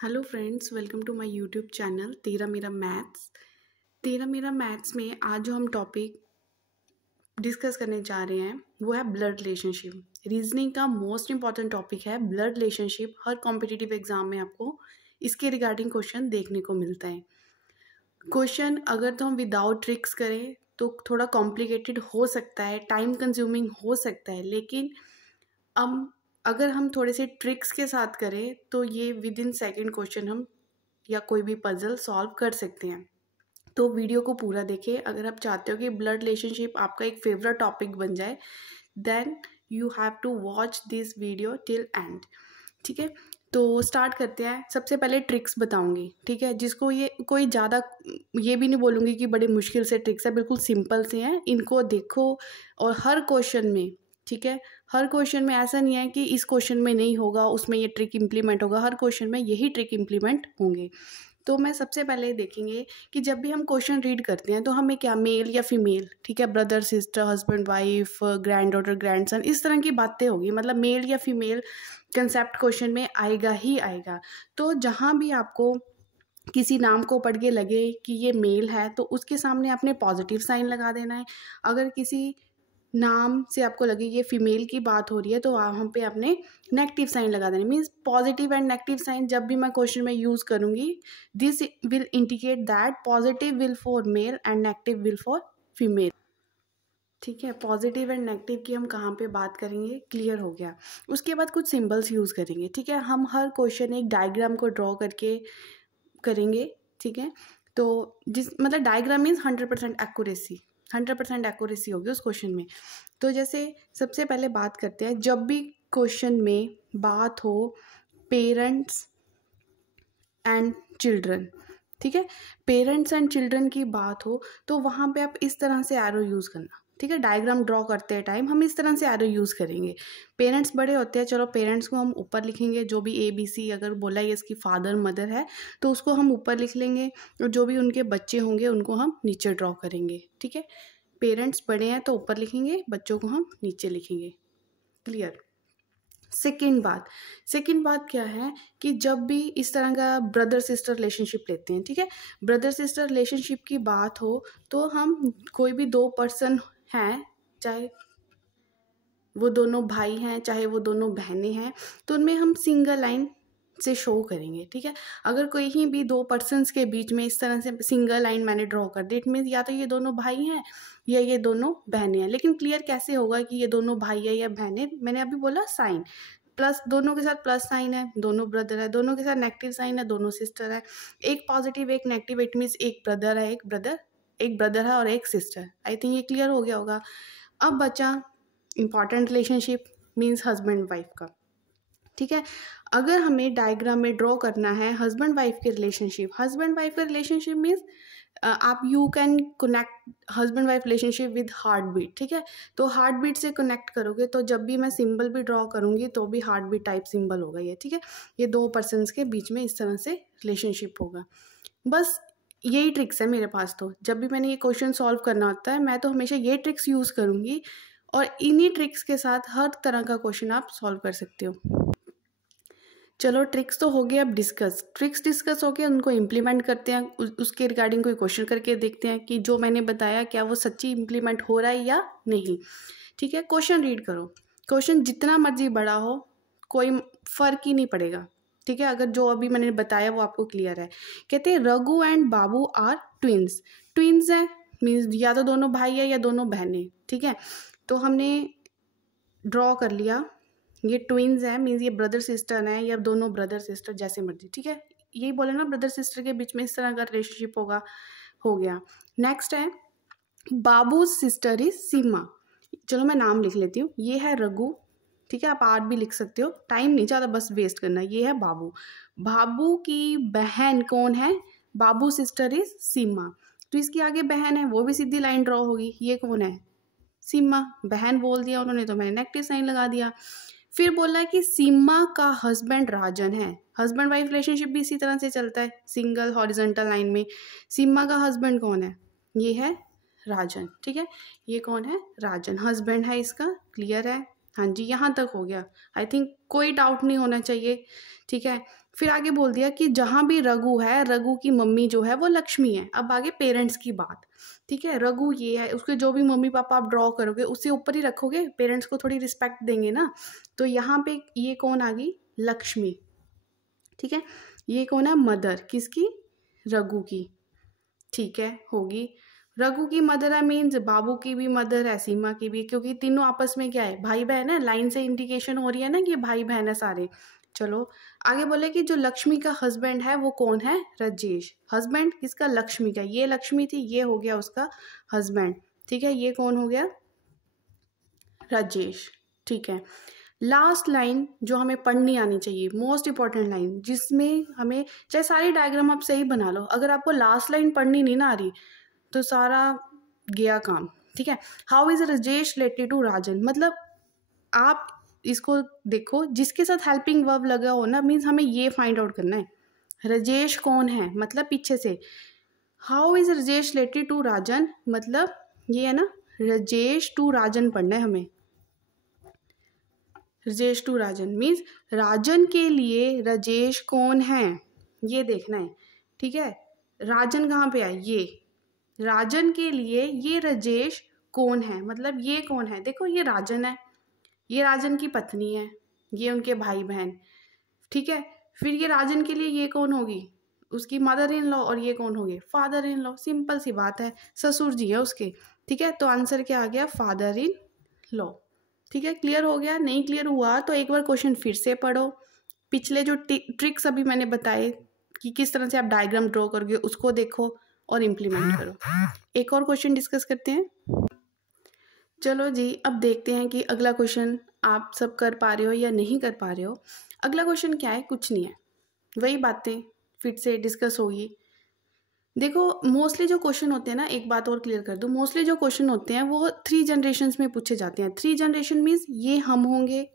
Hello friends, welcome to my YouTube channel तेरा मेरा maths में आज जो हम टॉपिक डिस्कस करने जा रहे हैं वो है ब्लड रिलेशनशिप। रीजनिंग का मोस्ट इंपॉर्टेंट टॉपिक है ब्लड रिलेशनशिप। हर कॉम्पिटिटिव एग्जाम में आपको इसके रिगार्डिंग क्वेश्चन देखने को मिलता है। क्वेश्चन अगर तो हम विदाउट ट्रिक्स करें तो थोड़ा कॉम्प्लिकेटेड हो सकता है, टाइम कंज्यूमिंग हो सकता है, लेकिन अगर हम थोड़े से ट्रिक्स के साथ करें तो ये विद इन सेकेंड क्वेश्चन हम या कोई भी पजल सॉल्व कर सकते हैं। तो वीडियो को पूरा देखिए। अगर आप चाहते हो कि ब्लड रिलेशनशिप आपका एक फेवरेट टॉपिक बन जाए then you have to watch this video till end. ठीक है, तो स्टार्ट करते हैं। सबसे पहले ट्रिक्स बताऊंगी, ठीक है, जिसको ये कोई ज़्यादा ये भी नहीं बोलूँगी कि बड़े मुश्किल से ट्रिक्स है, बिल्कुल सिंपल से हैं। इनको देखो और हर क्वेश्चन में, ठीक है, हर क्वेश्चन में ऐसा नहीं है कि इस क्वेश्चन में नहीं होगा उसमें ये ट्रिक इम्प्लीमेंट होगा, हर क्वेश्चन में यही ट्रिक इम्प्लीमेंट होंगे। तो मैं सबसे पहले देखेंगे कि जब भी हम क्वेश्चन रीड करते हैं तो हमें क्या मेल या फीमेल, ठीक है, brother sister, husband wife, grand daughter, grandson, इस तरह की बातें होगी। मतलब मेल या फीमेल कंसेप्ट क्वेश्चन में आएगा ही आएगा। तो जहाँ भी आपको किसी नाम को पढ़ के लगे कि ये मेल है तो उसके सामने आपने पॉजिटिव साइन लगा देना है। अगर किसी नाम से आपको लगे ये फीमेल की बात हो रही है तो वहाँ पे आपने नेगेटिव साइन लगा देना। Means positive and negative sign जब भी मैं क्वेश्चन में यूज़ करूँगी, this will indicate that positive will for male and negative will for female. ठीक है, पॉजिटिव एंड नेगेटिव की हम कहाँ पे बात करेंगे, क्लियर हो गया। उसके बाद कुछ सिंबल्स यूज़ करेंगे। ठीक है, हम हर क्वेश्चन एक डायग्राम को ड्रॉ करके करेंगे। ठीक है, तो जिस मतलब डायग्राम मीन्स 100% एक्यूरेसी, 100% एक्यूरेसी होगी उस क्वेश्चन में। तो जैसे सबसे पहले बात करते हैं, जब भी क्वेश्चन में बात हो पेरेंट्स एंड चिल्ड्रन, ठीक है, पेरेंट्स एंड चिल्ड्रन की बात हो तो वहाँ पे आप इस तरह से एरो यूज़ करना। ठीक है, डायग्राम ड्रॉ करते हैं टाइम हम इस तरह से एरो यूज़ करेंगे। पेरेंट्स बड़े होते हैं, चलो पेरेंट्स को हम ऊपर लिखेंगे, जो भी ABC अगर बोला है इसकी फादर मदर है तो उसको हम ऊपर लिख लेंगे, और जो भी उनके बच्चे होंगे उनको हम नीचे ड्रॉ करेंगे। ठीक है, पेरेंट्स बड़े हैं तो ऊपर लिखेंगे, बच्चों को हम नीचे लिखेंगे। क्लियर। सेकेंड बात क्या है कि जब भी इस तरह का ब्रदर सिस्टर रिलेशनशिप लेते हैं, ठीक है, ब्रदर सिस्टर रिलेशनशिप की बात हो तो हम कोई भी दो पर्सन हैं, चाहे वो दोनों भाई हैं चाहे वो दोनों बहनें हैं, तो उनमें हम सिंगल लाइन से शो करेंगे। ठीक है, अगर कोई ही भी दो पर्सन्स के बीच में इस तरह से सिंगल लाइन मैंने ड्रॉ कर दी, इट मीन्स या तो ये दोनों भाई हैं या ये दोनों बहनें हैं। लेकिन क्लियर कैसे होगा कि ये दोनों भाई है या बहनें? मैंने अभी बोला साइन प्लस, दोनों के साथ प्लस साइन है, दोनों ब्रदर है, दोनों के साथ नेगेटिव साइन है, दोनों सिस्टर है। एक पॉजिटिव एक नेगेटिव, इट मीन्स एक ब्रदर है, एक ब्रदर है और एक सिस्टर। आई थिंक ये क्लियर हो गया होगा। अब बचा important relationship means husband wife का। ठीक है, अगर हमें डायग्राम में ड्रॉ करना है हस्बैंड वाइफ के रिलेशनशिप मीन्स आप you can connect husband wife relationship with heartbeat. ठीक है, तो हार्ट बीट से कनेक्ट करोगे तो जब भी मैं सिंबल भी ड्रॉ करूँगी तो भी हार्ट बीट टाइप सिंबल होगा ये। ठीक है, ये दो पर्सन्स के बीच में इस तरह से रिलेशनशिप होगा। बस यही ट्रिक्स है मेरे पास। तो जब भी मैंने ये क्वेश्चन सॉल्व करना होता है मैं तो हमेशा ये ट्रिक्स यूज़ करूँगी, और इन्हीं ट्रिक्स के साथ हर तरह का क्वेश्चन आप सॉल्व कर सकते हो। चलो, ट्रिक्स तो हो गए, अब ट्रिक्स डिस्कस हो गए, उनको इम्प्लीमेंट करते हैं। उसके रिगार्डिंग कोई क्वेश्चन करके देखते हैं कि जो मैंने बताया क्या वो सच्ची इम्प्लीमेंट हो रहा है या नहीं। ठीक है, क्वेश्चन रीड करो। क्वेश्चन जितना मर्जी बड़ा हो कोई फ़र्क ही नहीं पड़ेगा। ठीक है, अगर जो अभी मैंने बताया वो आपको क्लियर है। कहते हैं Raghu and Babu are twins हैं, मीन्स या तो दोनों भाई है या दोनों बहनें। ठीक है, तो हमने ड्रॉ कर लिया ये ट्विंस है, मीन्स ये ब्रदर सिस्टर है या दोनों ब्रदर सिस्टर, जैसे मर्जी। ठीक है, यही बोले ना ब्रदर सिस्टर के बीच में इस तरह का रिलेशनशिप होगा, हो गया। नेक्स्ट है बाबू सिस्टर इज सीमा। चलो मैं नाम लिख लेती हूँ, ये है रघु। ठीक है, आप आर भी लिख सकते हो, टाइम नहीं ज़्यादा बस वेस्ट करना। ये है बाबू। बाबू की बहन कौन है? बाबू सिस्टर इज सीमा। तो इसकी आगे बहन है, वो भी सीधी लाइन ड्रॉ होगी। ये कौन है? सीमा। बहन बोल दिया उन्होंने तो मैंने नेगेटिव साइन लगा दिया। फिर बोला है कि सीमा का हस्बैंड राजन है। हस्बैंड वाइफ रिलेशनशिप भी इसी तरह से चलता है, सिंगल हॉरिजॉन्टल लाइन में। सीमा का हस्बैंड कौन है? ये है राजन। ठीक है, ये कौन है? राजन, हस्बैंड है इसका। क्लियर है? हाँ जी, यहाँ तक हो गया। आई थिंक कोई डाउट नहीं होना चाहिए, ठीक है। फिर आगे बोल दिया कि जहाँ भी रघु है, रघु की मम्मी जो है वो लक्ष्मी है। अब आगे पेरेंट्स की बात, ठीक है। रघु ये है, उसके जो भी मम्मी पापा आप ड्रॉ करोगे उससे ऊपर ही रखोगे, पेरेंट्स को थोड़ी रिस्पेक्ट देंगे ना। तो यहाँ पे ये कौन आ गई, लक्ष्मी, ठीक है। ये कौन है, मदर, किसकी, रघु की, ठीक है, होगी। रघु की मदर है मीन्स बाबू की भी मदर है, सीमा की भी, क्योंकि तीनों आपस में क्या है, भाई बहन है। लाइन से इंडिकेशन हो रही है ना कि भाई बहन है सारे। चलो आगे बोले कि जो लक्ष्मी का हस्बैंड है वो कौन है, राजेश। हस्बैंड किसका, लक्ष्मी का। ये लक्ष्मी थी, ये हो गया उसका हस्बैंड, ठीक है। ये कौन हो गया, राजेश, ठीक है। लास्ट लाइन जो हमें पढ़नी आनी चाहिए, मोस्ट इंपॉर्टेंट लाइन, जिसमें हमें, चाहे सारी डायग्राम आप सही बना लो, अगर आपको लास्ट लाइन पढ़नी नहीं ना आ रही तो सारा गया काम, ठीक है। How is Rajesh related to Rajan, मतलब आप इसको देखो, जिसके साथ हेल्पिंग वर्ब लगा हो ना, मीन्स हमें ये फाइंड आउट करना है राजेश कौन है, मतलब पीछे से। How is Rajesh related to Rajan, मतलब ये है ना, राजेश टू राजन पढ़ना है हमें। राजेश टू राजन मीन्स राजन के लिए राजेश कौन है, ये देखना है, ठीक है। राजन कहाँ पे है, ये राजन के लिए ये राजेश कौन है, मतलब ये कौन है, देखो ये राजन है, ये राजन की पत्नी है, ये उनके भाई बहन, ठीक है। फिर ये राजन के लिए ये कौन होगी, उसकी मदर इन लॉ, और ये कौन होगी, फादर इन लॉ। सिंपल सी बात है, ससुर जी है उसके, ठीक है। तो आंसर क्या आ गया, फादर इन लॉ, ठीक है। क्लियर हो गया, नहीं क्लियर हुआ तो एक बार क्वेश्चन फिर से पढ़ो, पिछले जो ट्रिक्स अभी मैंने बताए कि किस तरह से आप डायग्राम ड्रॉ करोगे उसको देखो और इम्प्लीमेंट करो। एक और क्वेश्चन डिस्कस करते हैं। चलो जी, अब देखते हैं कि अगला क्वेश्चन आप सब कर पा रहे हो या नहीं कर पा रहे हो। अगला क्वेश्चन क्या है, कुछ नहीं है, वही बातें फिर से डिस्कस होगी। देखो मोस्टली जो क्वेश्चन होते हैं ना, एक बात और क्लियर कर दूं, मोस्टली जो क्वेश्चन होते हैं वो 3 जनरेशन्स में पूछे जाते हैं। 3 जनरेशन मीन्स ये हम होंगे,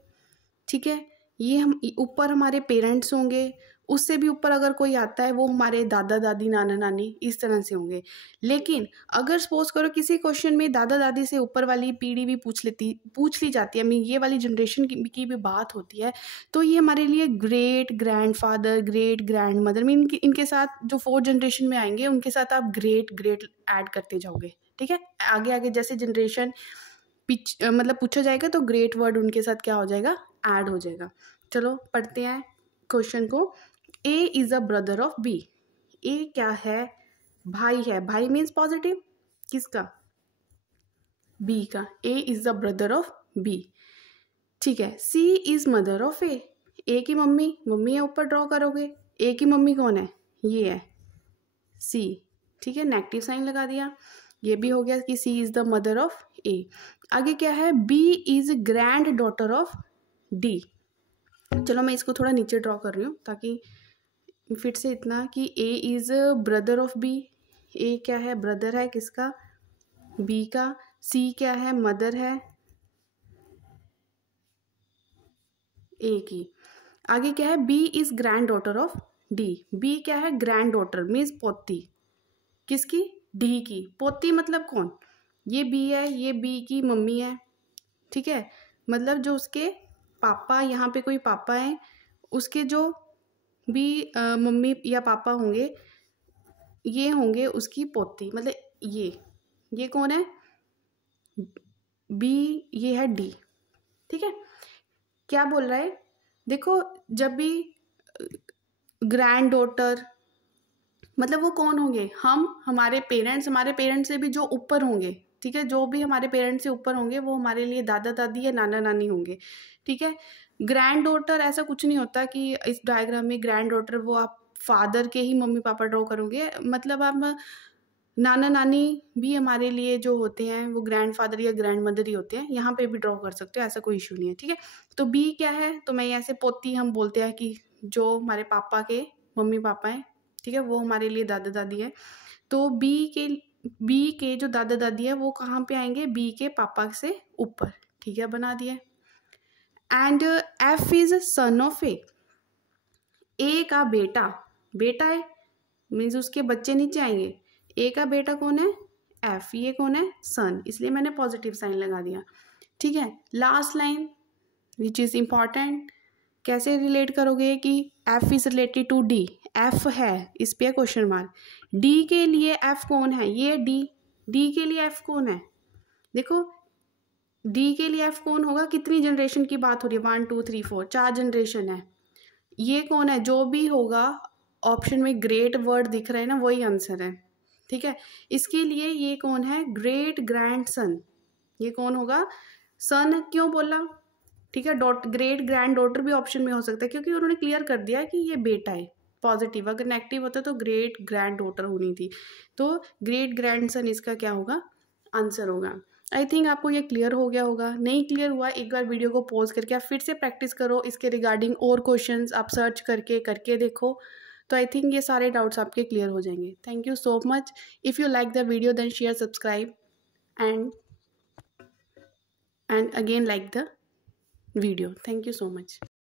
ठीक है, ये हम ऊपर हमारे पेरेंट्स होंगे, उससे भी ऊपर अगर कोई आता है वो हमारे दादा दादी नाना नानी, इस तरह से होंगे। लेकिन अगर सपोज करो किसी क्वेश्चन में दादा दादी से ऊपर वाली पीढ़ी भी पूछ ली जाती है, मीन ये वाली जनरेशन की भी बात होती है, तो ये हमारे लिए great grand father, great grand mother, mean इनके साथ जो 4th जनरेशन में आएंगे उनके साथ आप ग्रेट ग्रेट ऐड करते जाओगे, ठीक है। आगे आगे जैसे जनरेशन मतलब पूछा जाएगा तो ग्रेट वर्ड उनके साथ क्या हो जाएगा, ऐड हो जाएगा। चलो पढ़ते हैं क्वेश्चन को। A is a brother of B, A क्या है, भाई है, भाई मीन्स पॉजिटिव, किसका, बी का। A is the brother of B, ठीक है। C is mother of A, A की मम्मी, मम्मी है ऊपर ड्रॉ करोगे, ए की मम्मी कौन है, ये है सी, ठीक है, नेगेटिव साइन लगा दिया। ये भी हो गया कि C is the mother of A. आगे क्या है, B is granddaughter of D. चलो मैं इसको थोड़ा नीचे ड्रॉ कर रही हूँ ताकि फिर से इतना कि ए is brother of B, A क्या है, ब्रदर है किसका, बी का। सी क्या है, मदर है ए की। आगे क्या है, B is granddaughter of D, B क्या है, ग्रैंड डॉटर मीन्स पोती, किसकी, डी की। पोती मतलब कौन, ये बी है, ये बी की मम्मी है, ठीक है, मतलब जो उसके पापा, यहाँ पे कोई पापा है, उसके जो भी मम्मी या पापा होंगे ये होंगे उसकी पोती, मतलब ये कौन है, बी, ये है डी, ठीक है। क्या बोल रहा है, देखो जब भी ग्रैंड डॉटर, मतलब वो कौन होंगे, हम, हमारे पेरेंट्स से भी जो ऊपर होंगे, ठीक है, जो भी हमारे पेरेंट्स से ऊपर होंगे वो हमारे लिए दादा दादी या नाना नानी होंगे, ठीक है। ग्रैंड डॉटर ऐसा कुछ नहीं होता कि इस डायग्राम में ग्रैंड डॉटर वो आप फादर के ही मम्मी पापा ड्रॉ करोगे, मतलब आप नाना नानी भी हमारे लिए जो होते हैं वो ग्रैंड फादर या ग्रैंड मदर ही होते हैं, यहाँ पे भी ड्रॉ कर सकते हो, ऐसा कोई इशू नहीं है, ठीक है। तो बी क्या है, तो मैं ऐसे पोती हम बोलते हैं कि जो हमारे पापा के मम्मी पापा हैं, ठीक है, वो हमारे लिए दादा दादी है। तो बी के जो दादा दादी है वो कहाँ पे आएंगे, बी के पापा से ऊपर, ठीक है, बना दिया। And F is son of A, A का बेटा, बेटा है मीन्स उसके बच्चे नीचे आएंगे, ए का बेटा कौन है, एफ, ये कौन है, सन, इसलिए मैंने पॉजिटिव साइन लगा दिया, ठीक है। Last line which is important. कैसे रिलेट करोगे कि F is related to D, F है इस पे क्वेश्चन मार्क, डी के लिए एफ कौन है, ये डी के लिए एफ कौन है, देखो डी के लिए एफ कौन होगा, कितनी जनरेशन की बात हो रही है, 1 2 3 4, 4 जनरेशन है, ये कौन है, जो भी होगा ऑप्शन में ग्रेट वर्ड दिख रहा है ना वही आंसर है, ठीक है। इसके लिए ये कौन है, ग्रेट ग्रैंड सन, ये कौन होगा, सन क्यों बोला, ठीक है, ग्रेट ग्रैंड डॉटर भी ऑप्शन में हो सकता है क्योंकि उन्होंने क्लियर कर दिया कि ये बेटा है, पॉजिटिव, अगर नेगेटिव होता तो ग्रेट ग्रैंड डॉटर होनी थी, तो ग्रेट ग्रैंड सन इसका क्या होगा, आंसर होगा। आई थिंक आपको ये क्लियर हो गया होगा, नहीं क्लियर हुआ एक बार वीडियो को पॉज करके आप फिर से प्रैक्टिस करो, इसके रिगार्डिंग और क्वेश्चंस आप सर्च करके देखो, तो आई थिंक ये सारे डाउट्स आपके क्लियर हो जाएंगे। Thank you so much. If you like the video then share, subscribe and again like the video. Thank you so much.